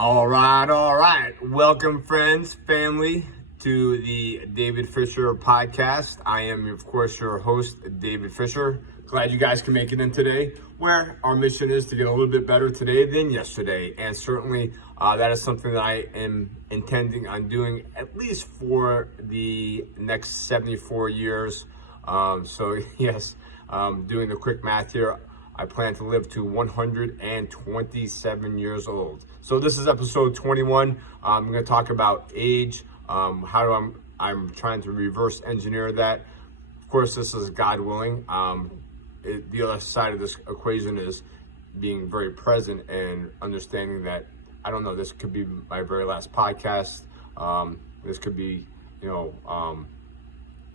All right. Welcome, friends, family, to the David Fisher podcast. I am, of course, your host, David Fisher. Glad you guys can make it in today, where our mission is to get a little bit better today than yesterday. And certainly that is something that I am intending on doing at least for the next 74 years. Yes, doing the quick math here, I plan to live to 127 years old. So this is episode 21. I'm going to talk about age, I'm trying to reverse engineer that. Of course, this is God willing. The other side of this equation is being very present and understanding that, I don't know, this could be my very last podcast. This could be, my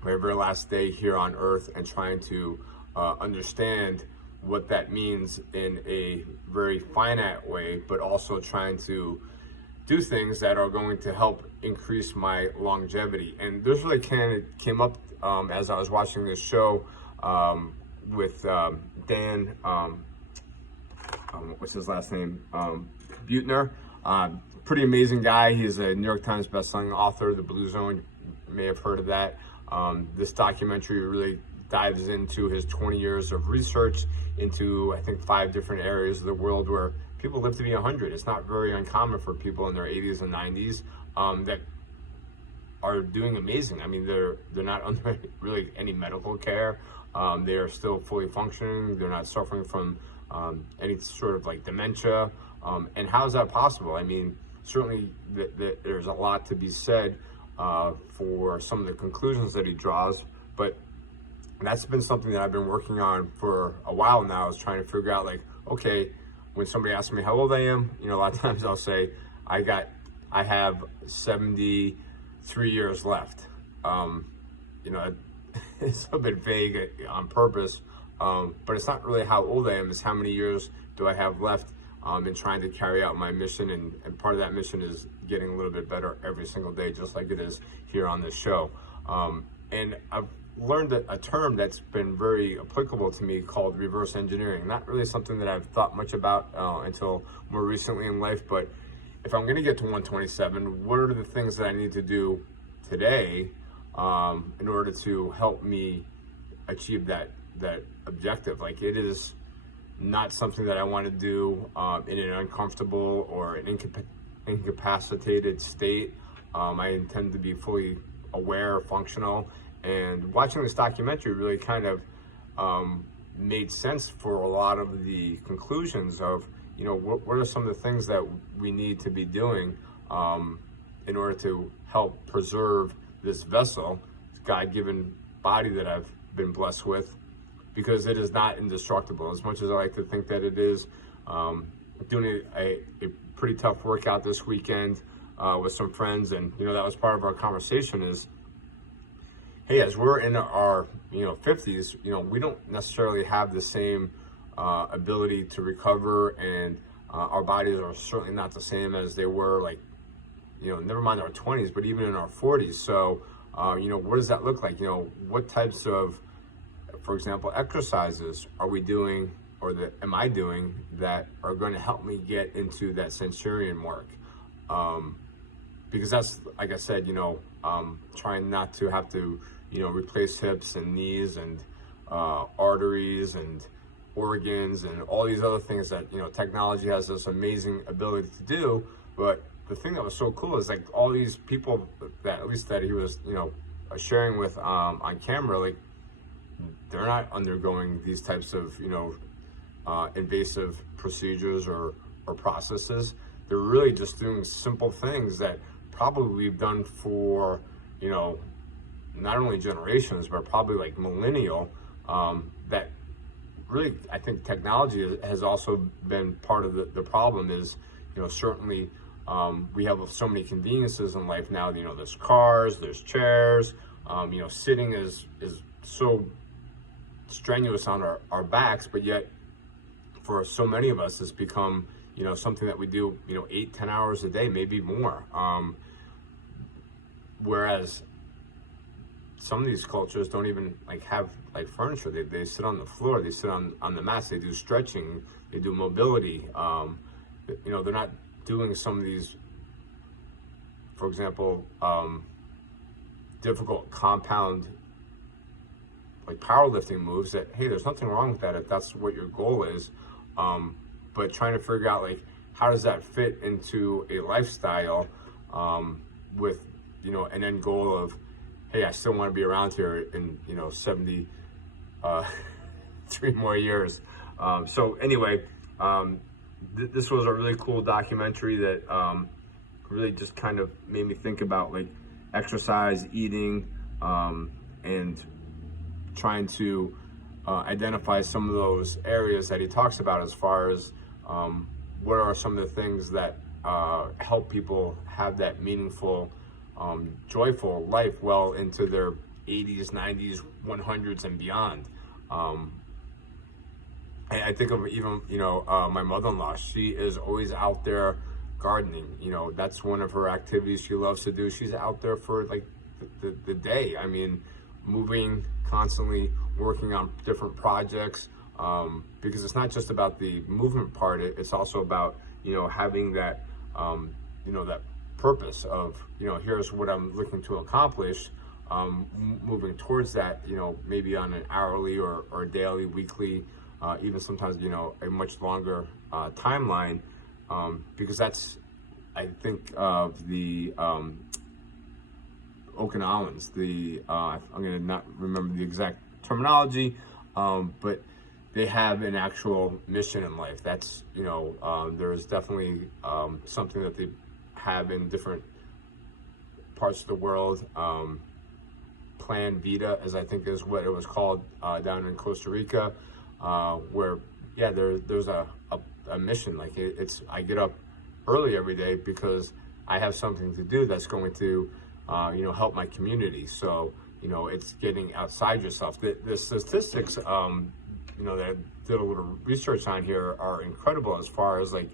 very last day here on earth, and trying to understand what that means in a very finite way, but also trying to do things that are going to help increase my longevity. And this really came up as I was watching this show with Dan, what's his last name? Buettner. Pretty amazing guy. He's a New York Times bestselling author, The Blue Zone. You may have heard of that. This documentary really dives into his 20 years of research into, I think, 5 different areas of the world where people live to be 100. It's not very uncommon for people in their 80s and 90s that are doing amazing. I mean, they're not under really any medical care. They are still fully functioning. They're not suffering from any sort of like dementia. And how is that possible? I mean, certainly there's a lot to be said for some of the conclusions that he draws, but that's been something that I've been working on for a while now, is trying to figure out, like, okay, when somebody asks me how old I am, a lot of times I'll say I have 73 years left. It's a bit vague on purpose, but it's not really how old I am, it's how many years do I have left in trying to carry out my mission. And part of that mission is getting a little bit better every single day, just like it is here on this show. And I've learned a term that's been very applicable to me called reverse engineering. Not really something that I've thought much about until more recently in life, but if I'm going to get to 127, what are the things that I need to do today in order to help me achieve that objective? Like, it is not something that I want to do in an uncomfortable or an incapacitated state. I intend to be fully aware, functional. And watching this documentary really kind of made sense for a lot of the conclusions of, what are some of the things that we need to be doing in order to help preserve this vessel, this God-given body that I've been blessed with, because it is not indestructible. As much as I like to think that it is, doing a pretty tough workout this weekend with some friends, and that was part of our conversation is, hey, as we're in our 50s, we don't necessarily have the same ability to recover, and our bodies are certainly not the same as they were, like, never mind our 20s, but even in our 40s. So what does that look like? What types of, for example, exercises are we doing, or am I doing, that are going to help me get into that centurion mark? Because that's, like I said, trying not to have to replace hips and knees and arteries and organs and all these other things that technology has this amazing ability to do. But the thing that was so cool is, like, all these people that, at least that he was sharing with on camera, like, they're not undergoing these types of invasive procedures or processes. They're really just doing simple things that probably we've done for not only generations, but probably like millennial, that really, I think technology has also been part of the problem. Is certainly we have so many conveniences in life now. There's cars, there's chairs, sitting is so strenuous on our backs, but yet for so many of us it's become something that we do 8-10 hours a day, maybe more, whereas some of these cultures don't even have furniture. They sit on the floor, they sit on the mats, they do stretching, they do mobility. They're not doing some of these, for example, difficult compound like powerlifting moves, that hey, there's nothing wrong with that if that's what your goal is, but trying to figure out like how does that fit into a lifestyle, with an end goal of, hey, I still want to be around here in 70 3 more years. So anyway, this was a really cool documentary that really just kind of made me think about like exercise, eating, and trying to identify some of those areas that he talks about as far as what are some of the things that help people have that meaningful, joyful life well into their 80s, 90s, 100s, and beyond. I think of even, my mother-in-law. She is always out there gardening. That's one of her activities she loves to do. She's out there for like the day. I mean, moving, constantly working on different projects, because it's not just about the movement part. It's also about, having that, that purpose of, here's what I'm looking to accomplish, moving towards that, maybe on an hourly or daily, weekly, even sometimes, a much longer timeline, because that's, I think, of the Okinawans, I'm going to not remember the exact terminology, but they have an actual mission in life. That's, there's definitely something that they have in different parts of the world. Plan Vita, as I think is what it was called, down in Costa Rica, where, yeah, there's a mission. Like it's I get up early every day because I have something to do that's going to, help my community. So, it's getting outside yourself. The statistics, that I did a little research on here are incredible as far as like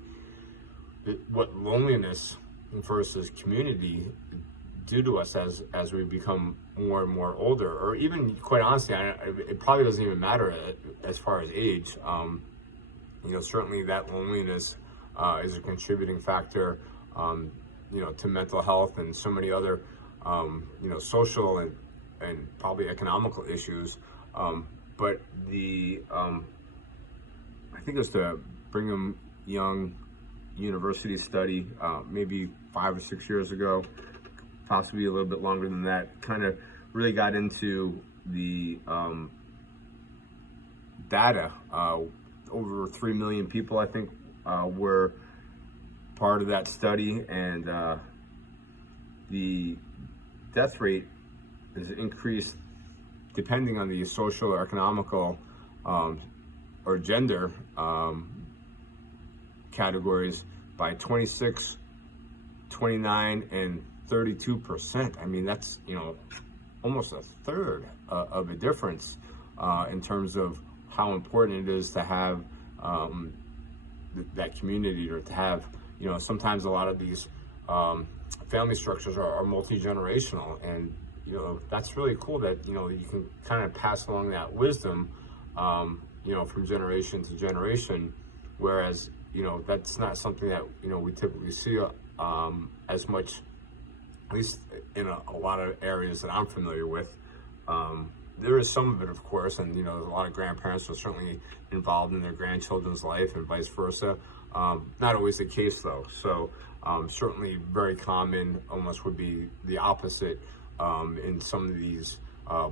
what loneliness versus community do to us as we become more and more older, or even quite honestly, it probably doesn't even matter as far as age. Certainly that loneliness is a contributing factor, to mental health and so many other, social and probably economical issues. But I think it was the Brigham Young University study, maybe 5 or 6 years ago, possibly a little bit longer than that, kind of really got into the data. Over 3 million people, I think, were part of that study, and the death rate is increased depending on the social or economical or gender categories by 26, 29, and 32%. I mean, that's, almost a third of a difference in terms of how important it is to have that community, or to have, sometimes a lot of these family structures are multi-generational, and that's really cool that you can kind of pass along that wisdom, from generation to generation, whereas that's not something that we typically see as much, at least in a lot of areas that I'm familiar with. There is some of it, of course, and there's a lot of grandparents are certainly involved in their grandchildren's life and vice versa. Not always the case though. So certainly very common, almost would be the opposite, in some of these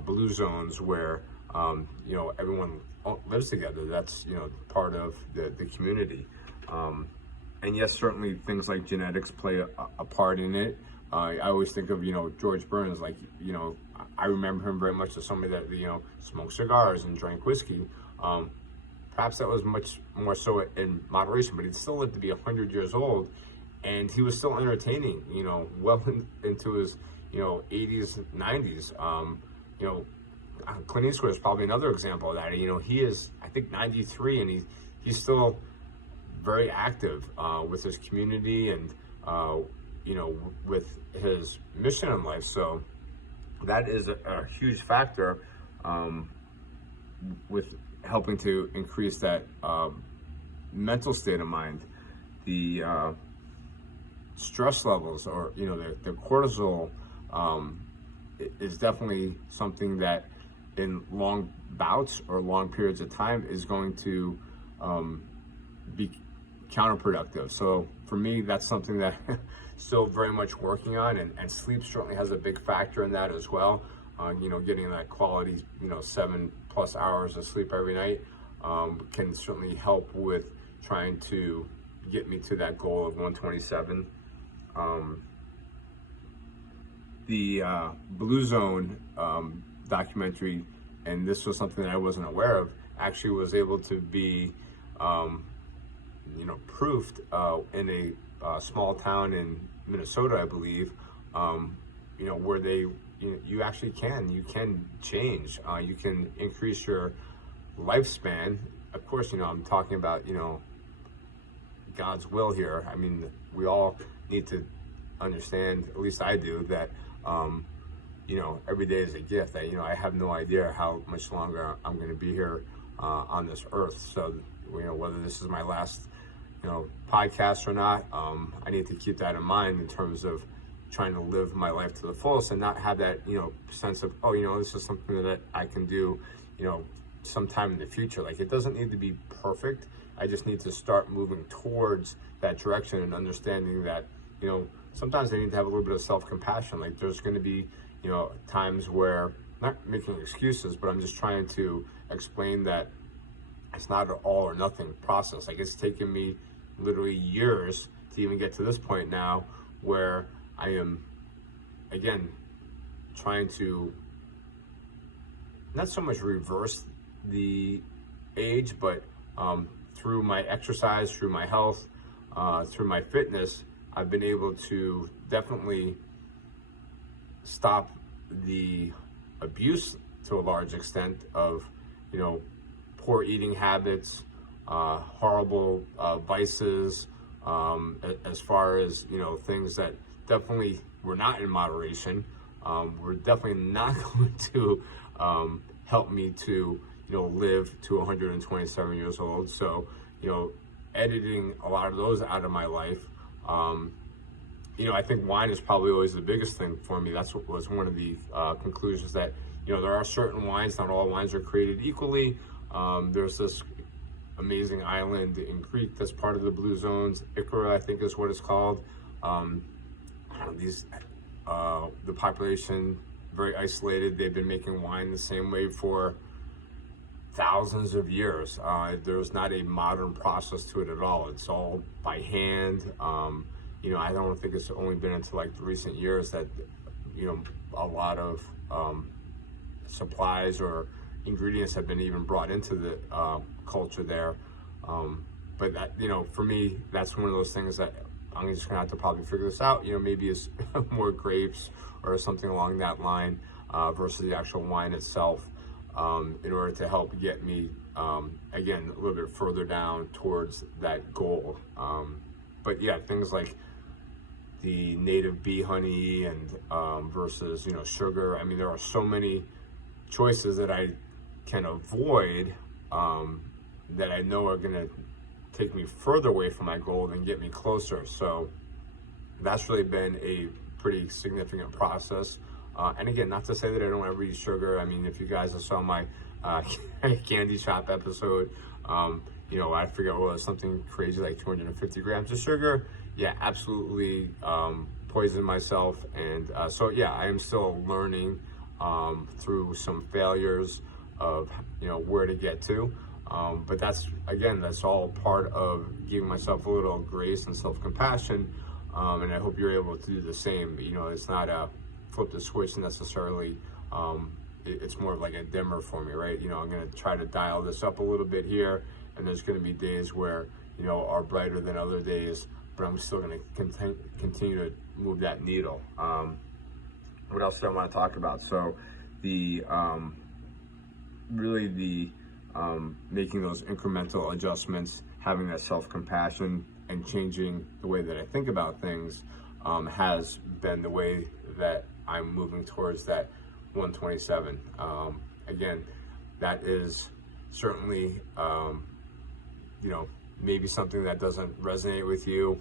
blue zones where everyone lives together. That's part of the community. And yes, certainly things like genetics play a part in it. I always think of George Burns, like I remember him very much as somebody that smoked cigars and drank whiskey. Perhaps that was much more so in moderation, but he still lived to be 100 years old, and he was still entertaining, well into his 80s, 90s. Clint Eastwood is probably another example of that. He is, I think, 93, and he's still very active with his community and with his mission in life. So that is a huge factor with helping to increase that mental state of mind. The stress levels, or the cortisol, is definitely something that in long bouts or long periods of time is going to be counterproductive. So for me, that's something that still very much working on, and sleep certainly has a big factor in that as well. Getting that quality, 7+ hours of sleep every night can certainly help with trying to get me to that goal of 127. The Blue Zone documentary, and this was something that I wasn't aware of, actually was able to be proofed in a small town in Minnesota, I believe, where you actually can change, you can increase your lifespan. Of course, I'm talking about, God's will here. I mean, we all need to understand, at least I do, that every day is a gift. I have no idea how much longer I'm going to be here on this earth. So, whether this is my last, podcast or not, I need to keep that in mind in terms of trying to live my life to the fullest and not have that, sense of, this is something that I can do, sometime in the future. Like, it doesn't need to be perfect. I just need to start moving towards that direction and understanding that, sometimes I need to have a little bit of self-compassion. Like, there's going to be, times where, not making excuses, but I'm just trying to explain that it's not an all or nothing process. Like, it's taken me literally years to even get to this point now where I am, again, trying to not so much reverse the age, but through my exercise, through my health, through my fitness, I've been able to definitely stop the abuse to a large extent of, poor eating habits, horrible vices, as far as, things that definitely were not in moderation, were definitely not going to help me to, live to 127 years old. So, editing a lot of those out of my life. I think wine is probably always the biggest thing for me. That's what was one of the conclusions, that, there are certain wines, not all wines are created equally. There's this amazing island in Crete that's part of the Blue Zones. Ikara, I think, is what it's called. The population, very isolated. They've been making wine the same way for thousands of years. There's not a modern process to it at all. It's all by hand. I don't think it's only been until like the recent years that, a lot of supplies or ingredients have been even brought into the culture there. But that, for me, that's one of those things that I'm just gonna have to probably figure this out. Maybe it's more grapes or something along that line versus the actual wine itself, in order to help get me, again, a little bit further down towards that goal. But yeah, things like the native bee honey and versus, sugar. I mean, there are so many choices that I can avoid that I know are gonna take me further away from my goal than get me closer. So that's really been a pretty significant process. And again, not to say that I don't ever eat sugar. I mean, if you guys saw my candy shop episode, I forget what was something crazy like 250 grams of sugar. Yeah, absolutely poisoned myself. And so yeah, I am still learning through some failures of, where to get to. But that's all part of giving myself a little grace and self-compassion. And I hope you're able to do the same. It's not a flip the switch necessarily. It's more of like a dimmer for me, right? I'm going to try to dial this up a little bit here. And there's going to be days where, are brighter than other days, but I'm still going to continue to move that needle. What else do I want to talk about? So the, making those incremental adjustments, having that self-compassion and changing the way that I think about things has been the way that I'm moving towards that 127. Again, that is certainly, maybe something that doesn't resonate with you.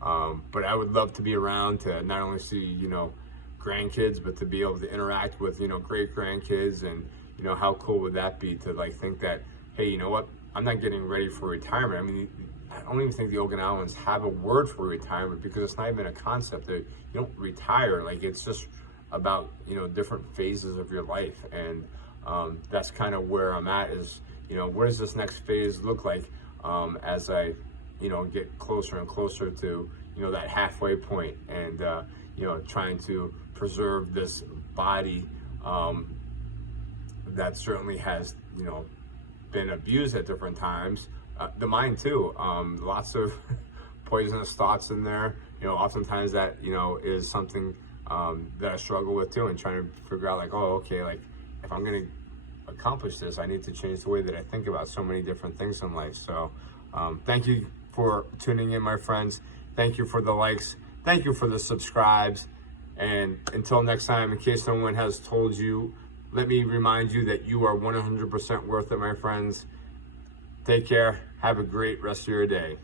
But I would love to be around to not only see, you know, grandkids, but to be able to interact with, you know, great grandkids. And, you know, how cool would that be to like think that, hey, you know what, I'm not getting ready for retirement. I mean, I don't even think the Okinawans have a word for retirement, because it's not even a concept. That you don't retire. Like, it's just about, you know, different phases of your life. And that's kind of where I'm at, is, you know, what does this next phase look like as I, you know, get closer and closer to, you know, that halfway point, and you know, trying to preserve this body that certainly has, you know, been abused at different times. The mind too. Lots of poisonous thoughts in there. You know, oftentimes that, you know, is something that I struggle with too, and trying to figure out like, oh, okay, like if I'm gonna accomplish this, I need to change the way that I think about so many different things in life. So thank you for tuning in, my friends. Thank you for the likes. Thank you for the subscribes. And until next time, in case no one has told you, let me remind you that you are 100% worth it, my friends. Take care. Have a great rest of your day.